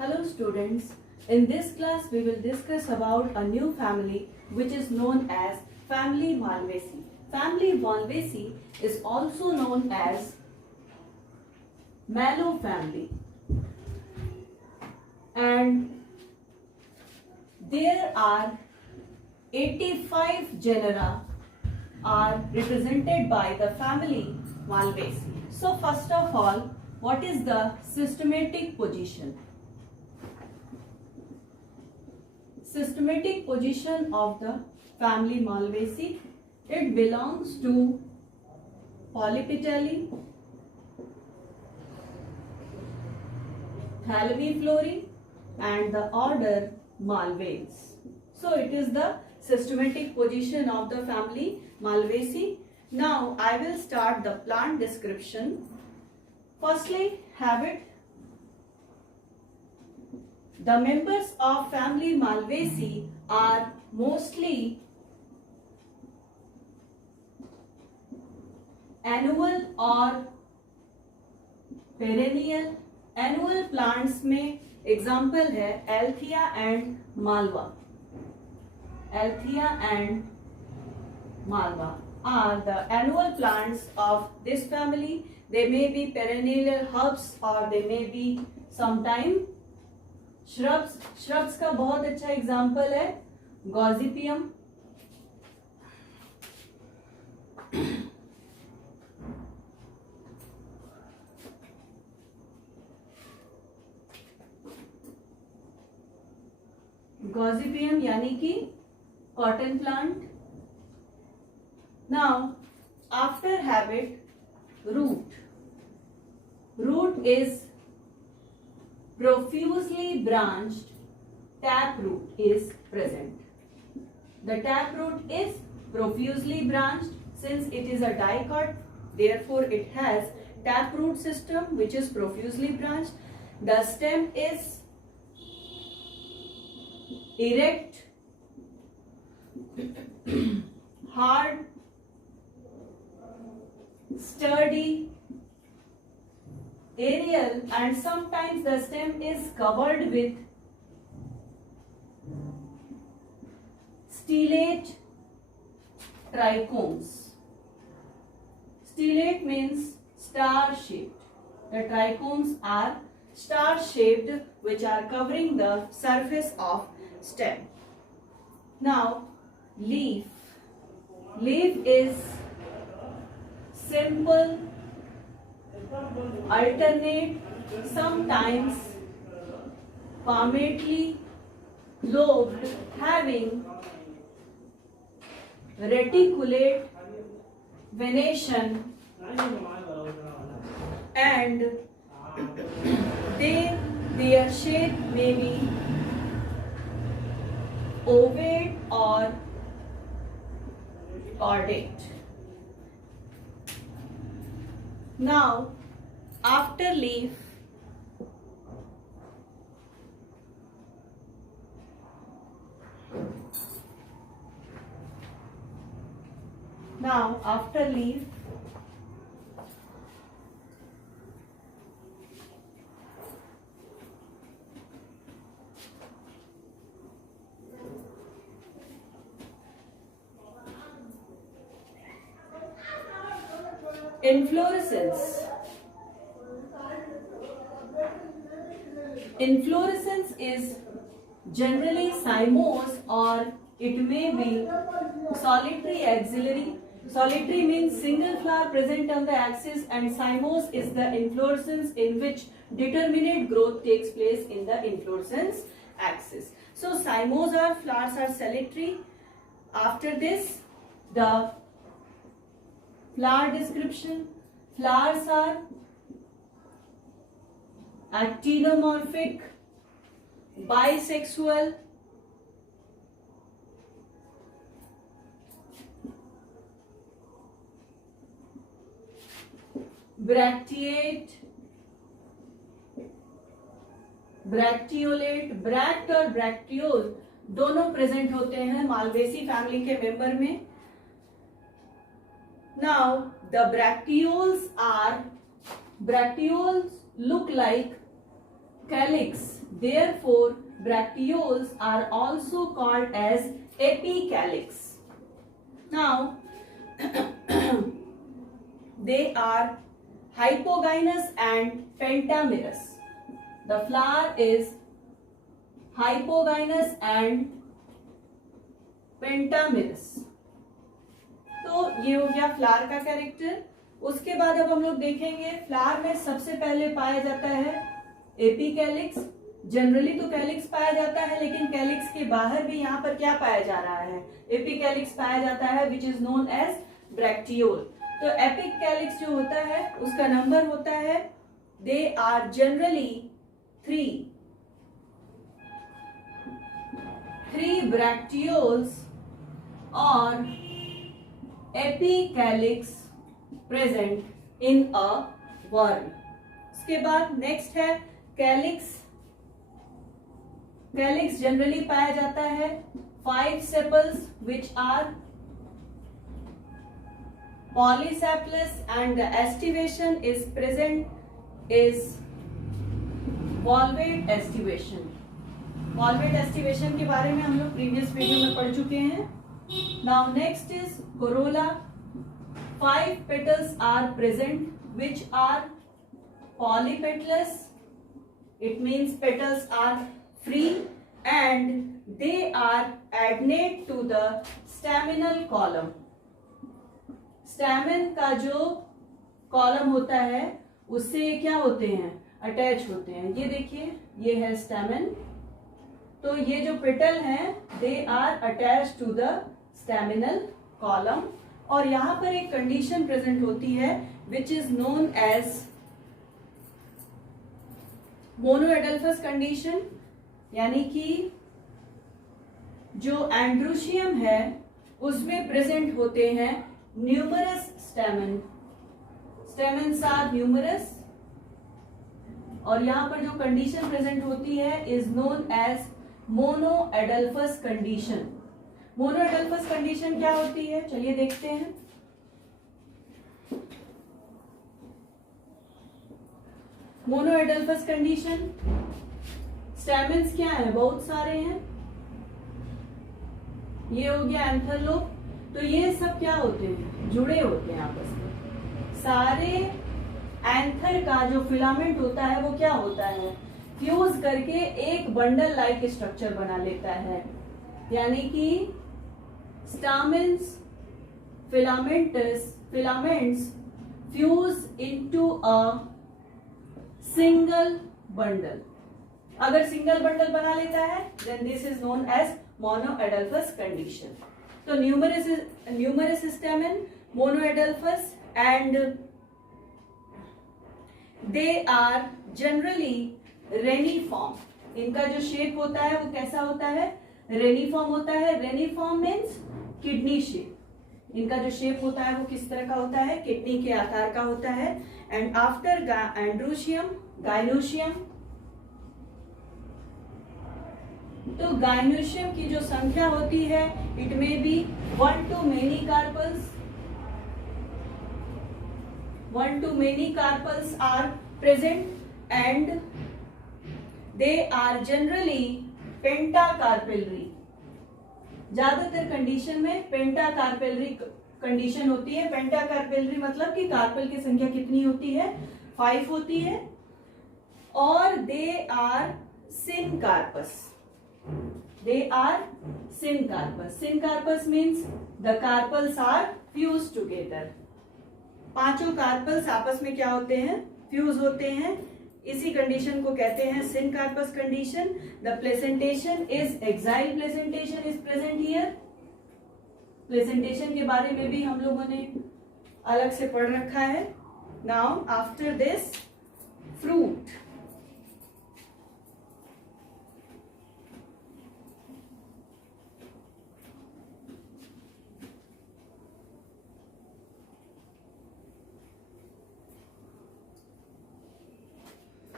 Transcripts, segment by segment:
Hello students, in this class we will discuss about a new family which is known as family Malvaceae. Family Malvaceae is also known as Mallow family, and there are 85 genera are represented by the family Malvaceae. So first of all, what is the systematic position? Systematic position of the family Malvaceae. It belongs to Polypetalae, Thalamiflorae, and the order Malvaceae. So it is the systematic position of the family Malvaceae. Now I will start the plant description. Firstly, habit. The members of family Malvaceae are mostly annual or perennial. Annual plants में example है Althea and Malva. Althea and Malva are the annual plants of this family. They may be perennial herbs or they may be sometime shrubs. Shrubs का बहुत अच्छा एग्जाम्पल है Gossypium, gossypium यानी कि cotton plant. Now after habit, root is profusely branched. Taproot is present. The taproot is profusely branched. Since it is a dicot, therefore it has taproot system which is profusely branched. The stem is erect, hard, sturdy, aerial, and sometimes the stem is covered with stellate trichomes. Stellate means star shaped. The trichomes are star shaped which are covering the surface of stem. Now leaf. Leaf is simple, alternate, sometimes palmately lobed, having reticulate venation, and their shape may be ovate or cordate. Now after leaf, inflorescence. Inflorescence is generally cymose or it may be solitary axillary. Solitary means single flower present on the axis, and cymose is the inflorescence in which determinate growth takes place in the inflorescence axis. So cymose or flowers are solitary. After this, the flower description. Flowers are actinomorphic, bisexual, bracteate, bracteolate. Bract और ब्रैक्टियोल दोनों प्रेजेंट होते हैं Malvaceae family के मेंबर में. Now the bracteoles look like calyx. Therefore, bracteoles are also called as apicalyx. Now, they are hypogynous and pentamerous. The flower is hypogynous and pentamerous. तो ये हो गया फ्लावर का कैरेक्टर. उसके बाद अब हम लोग देखेंगे फ्लावर में सबसे पहले पाया जाता है एपीकैलिक्स. जनरली तो कैलिक्स पाया जाता है, लेकिन कैलिक्स के बाहर भी यहाँ पर क्या पाया जा रहा है, एपीकैलिक्स पाया जाता है, which is known as bracteole. तो एपिकैलिक्स जो होता है उसका नंबर होता है, they are generally 3 bracteoles or apicalyx present in a worm. उसके बाद नेक्स्ट है कैलिक्स. कैलिक्स जनरली पाया जाता है 5 sepals which are polysepalous and the estivation is present is valvate estivation. Valvate aestivation के बारे में हम लोग प्रीवियस वीडियो में पढ़ चुके हैं. Now next is Corolla. 5 petals are present which are polypetalous. It means petals are free and they are adnate to the staminal column. Stamen का जो कॉलम होता है उससे क्या होते हैं, अटैच होते हैं. ये देखिए, ये है स्टैमेन. तो ये जो पेटल हैं they are attach to the staminal column. और यहां पर एक कंडीशन प्रेजेंट होती है which is known as monadelphous condition. यानी कि जो एंड्रोशियम है उसमें प्रेजेंट होते हैं numerous stamen. Stamens are numerous. और यहां पर जो कंडीशन प्रेजेंट होती है is known as monadelphous condition. Monadelphous condition क्या होती है, चलिए देखते हैं. मोनोएडल्फस कंडीशन, स्टैमेन्स क्या है, बहुत सारे हैं. ये हो गया एंथर लोब. तो ये सब क्या होते हैं, जुड़े होते हैं आपस में. सारे एंथर का जो फिलामेंट होता है वो क्या होता है, फ्यूज करके एक बंडल लाइक स्ट्रक्चर बना लेता है. यानी कि stamens filaments fuse into a single bundle. अगर सिंगल बंडल बना लेता है then this is known as monadelphous condition. तो numerous stamen, monadelphous and they are generally reniform. इनका जो शेप होता है वो कैसा होता है, रेनिफॉर्म होता है. रेनिफॉर्म मीन्स किडनी शेप. इनका जो शेप होता है वो किस तरह का होता है, किडनी के आकार का होता है. And after androecium gynoecium. तो गाइनोशियम की जो संख्या होती है it may be 1 to many carpels. 1 to many carpels are present and they are generally pentacarpellary. ज्यादातर कंडीशन में पेंटाकार्पेलरी कंडीशन होती है. पेंटाकार्पेलरी मतलब कि कार्पल की संख्या कितनी होती है, 5 होती है. और they are syncarpous. They are syncarpous. Syncarpous means the carpels are fuse together. 5 carpels आपस में क्या होते हैं, फ्यूज होते हैं. इसी कंडीशन को कहते हैं syncarpous condition. The placentation is exile placentation is present here. Placentation के बारे में भी हम लोगों ने अलग से पढ़ रखा है. Now after this fruit.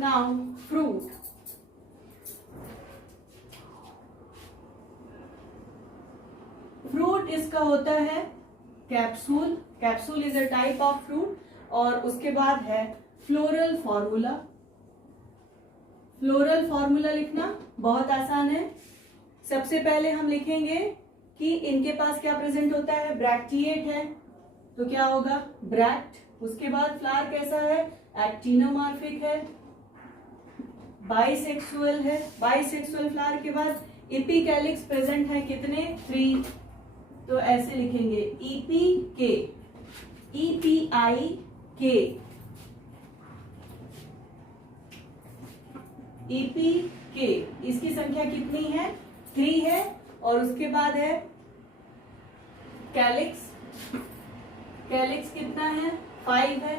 Now fruit. Fruit इसका होता है capsule. Capsule is a type of fruit. और उसके बाद है फ्लोरल फॉर्मूला. फ्लोरल फॉर्मूला लिखना बहुत आसान है। सबसे पहले हम लिखेंगे कि इनके पास क्या प्रेजेंट होता है, ब्रैक्टिएट है तो क्या होगा ब्रैक्ट। उसके बाद फ्लावर कैसा है, एक्टिनोमॉर्फिक है, बाइसेक्सुअल है। बाइसेक्सुअल फ्लावर के बाद इपिकैलिक्स प्रेजेंट है कितने, 3, तो ऐसे लिखेंगे ईपी के, EPI के, EP के, इसकी संख्या कितनी है, 3 है। और उसके बाद है कैलिक्स, कैलिक्स कितना है, 5 है।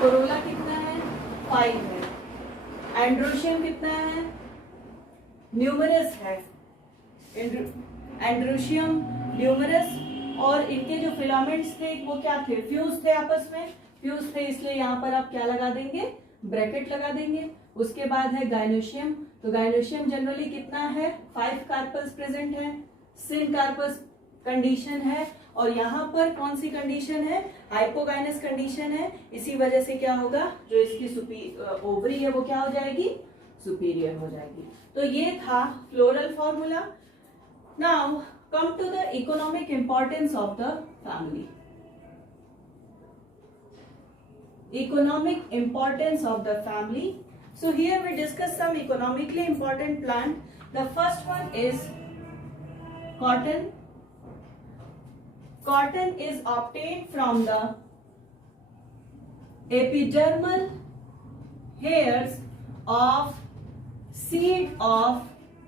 कोरोला कितना है, 5 है। एंड्रोशियम कितना है, न्यूमरस है, एंड्रोशियम न्यूमरस। और इनके जो फिलामेंट्स थे वो क्या थे, फ्यूज थे, आपस में फ्यूज थे, इसलिए यहां पर आप क्या लगा देंगे, ब्रैकेट लगा देंगे। उसके बाद है गाइनोशियम, तो गाइनोशियम जनरली कितना है, 5 कार्पल्स प्रेजेंट है, सिन कार्पस कंडीशन है। और यहाँ पर कौन सी कंडीशन है, हाइपोगाइनस कंडीशन है। इसी वजह से क्या होगा, जो इसकी ओवरी है वो क्या हो जाएगी, सुपीरियर हो जाएगी। तो ये था floral formula. Now come to the economic importance of the family. Economic importance of the family. So here we discuss some economically important plant. The first one is cotton. Cotton is obtained from the epidermal hairs of seed of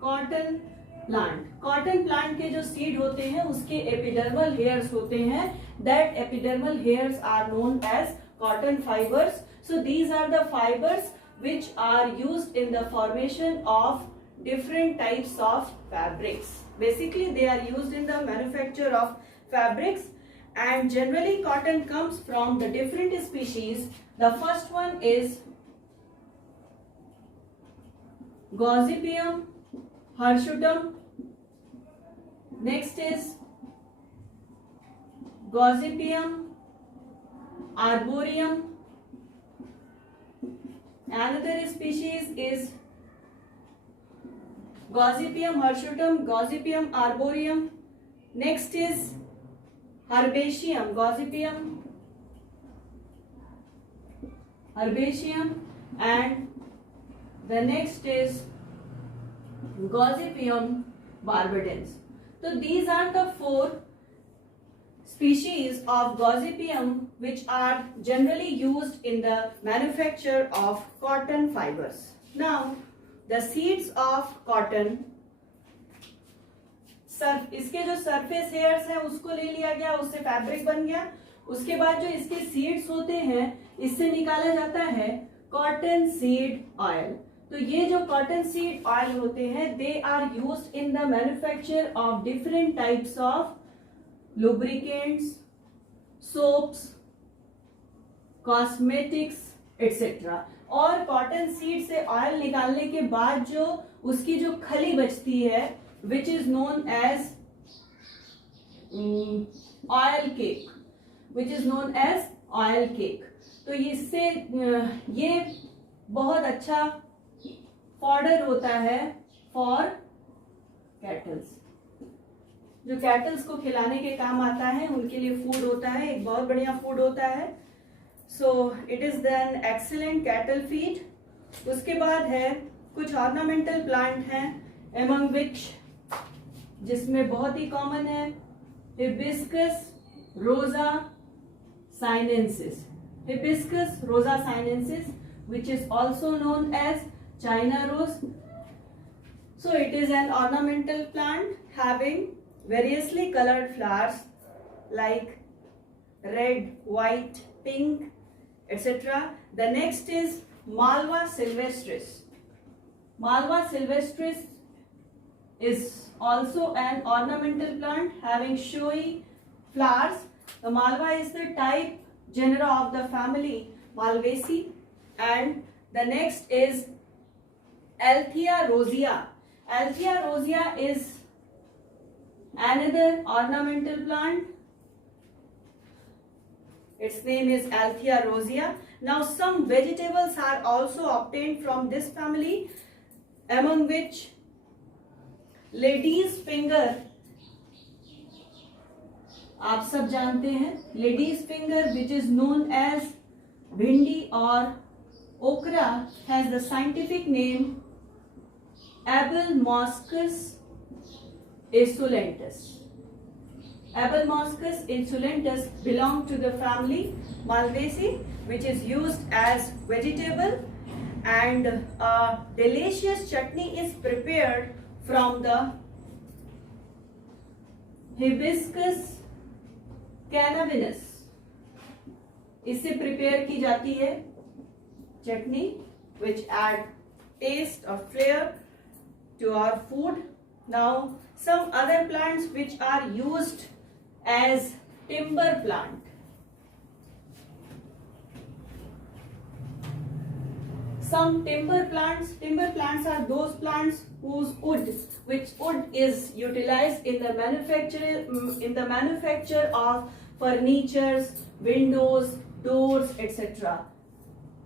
cotton plant. Cotton plant के जो seed होते हैं उसके epidermal hairs होते हैं. That epidermal hairs are known as cotton fibers. So these are the fibers which are used in the formation of different types of fabrics. Basically they are used in the manufacture of fabrics, and generally cotton comes from the different species. The first one is Gossypium hirsutum. Next is Gossypium arboreum. Another species is Gossypium hirsutum, Gossypium arboreum. Next is Herbaceum, Gossypium herbaceum, and the next is Gossypium barbadense. So these are the 4 species of Gossypium which are generally used in the manufacture of cotton fibers. Now the seeds of cotton, इसके जो surface hairs हैं उसको ले लिया गया, उससे फैब्रिक बन गया। उसके बाद जो इसके सीड्स होते हैं इससे निकाला जाता है कॉटन सीड ऑयल। तो ये जो कॉटन सीड ऑयल होते हैं they are used in the manufacture of different types of lubricants, soaps, cosmetics, etc. और कॉटन सीड से ऑयल निकालने के बाद जो उसकी जो खली बचती है which is known as oil cake, which is known as oil cake. तो इससे ये बहुत अच्छा फॉडर होता है फॉर कैटल्स, जो कैटल्स को खिलाने के काम आता है, उनके लिए फूड होता है, एक बहुत बढ़िया फूड होता है। So it is then excellent cattle feed. उसके बाद है कुछ ऑर्नामेंटल प्लांट हैं एमंग विच, जिसमें बहुत ही कॉमन है hibiscus rosa sinensis, hibiscus rosa sinensis which is also known as China rose. So it is an ornamental plant having variously colored flowers like red, white, pink, etc. The next is Malva sylvestris. Malva sylvestris is also an ornamental plant having showy flowers. The Malva is the type genera of the family Malvaceae, and the next is Althea rosea. Althea rosea is another ornamental plant Its name is Althea rosea. Now some vegetables are also obtained from this family, among which lady's finger, आप सब जानते हैं, lady's finger which is known as भिंडी और okra has the scientific name Abelmoschus insulentus. Abelmoschus insulentus belong to the family Malvaceae, which is used as vegetable, and a delicious chutney is prepared from the Hibiscus cannabinus. इससे प्रिपेयर की जाती है चटनी, which add taste or flair to our food. Now some other plants which are used as timber plant. Some timber plants are those plants whose which wood is utilized in the manufacture of furnitures, windows, doors, etc.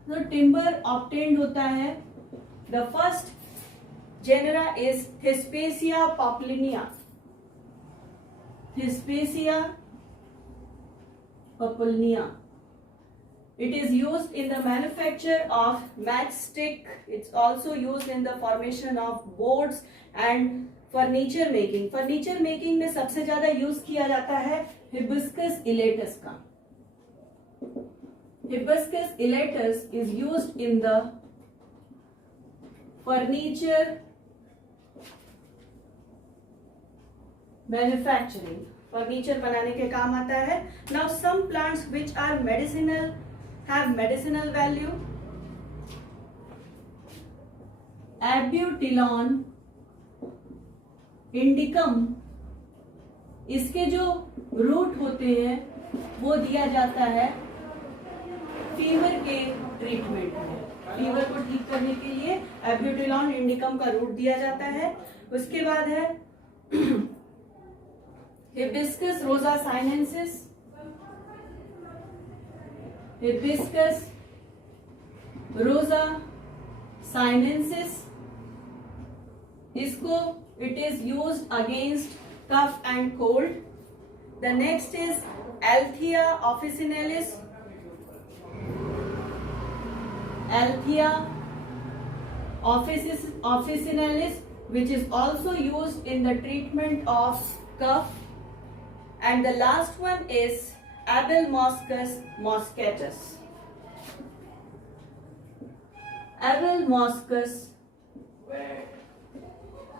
So timber obtained होता है. The first genera is Thespacia populina. Thespacia populina. It is used in the manufacture of matchstick. It's also used in the formation of boards and furniture making. Furniture making में सबसे ज्यादा यूज किया जाता है Hibiscus elatus का. Hibiscus elatus is used in the furniture manufacturing. Furniture बनाने के काम आता है. Now some plants which are medicinal have medicinal value. Abutilon indicum, इसके जो रूट होते हैं वो दिया जाता है फीवर के ट्रीटमेंट में. फीवर को ठीक करने के लिए एब्यूटिलॉन इंडिकम का रूट दिया जाता है. उसके बाद है hibiscus rosa sinensis. Hibiscus rosa sinensis, इसको it is used against cough and cold. The next is althea officinalis. Althea officinalis, which is also used in the treatment of cough. And the last one is Abelmoschus moschatus. Abelmoschus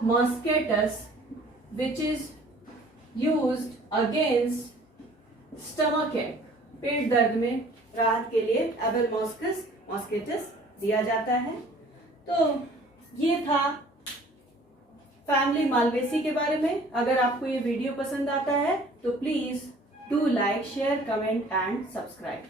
moschatus, which is used against stomachache. पेट दर्द में राहत के लिए Abelmoschus moschatus दिया जाता है. तो ये था फैमिली मालवेसी के बारे में. अगर आपको ये वीडियो पसंद आता है तो please do like, share, comment and subscribe.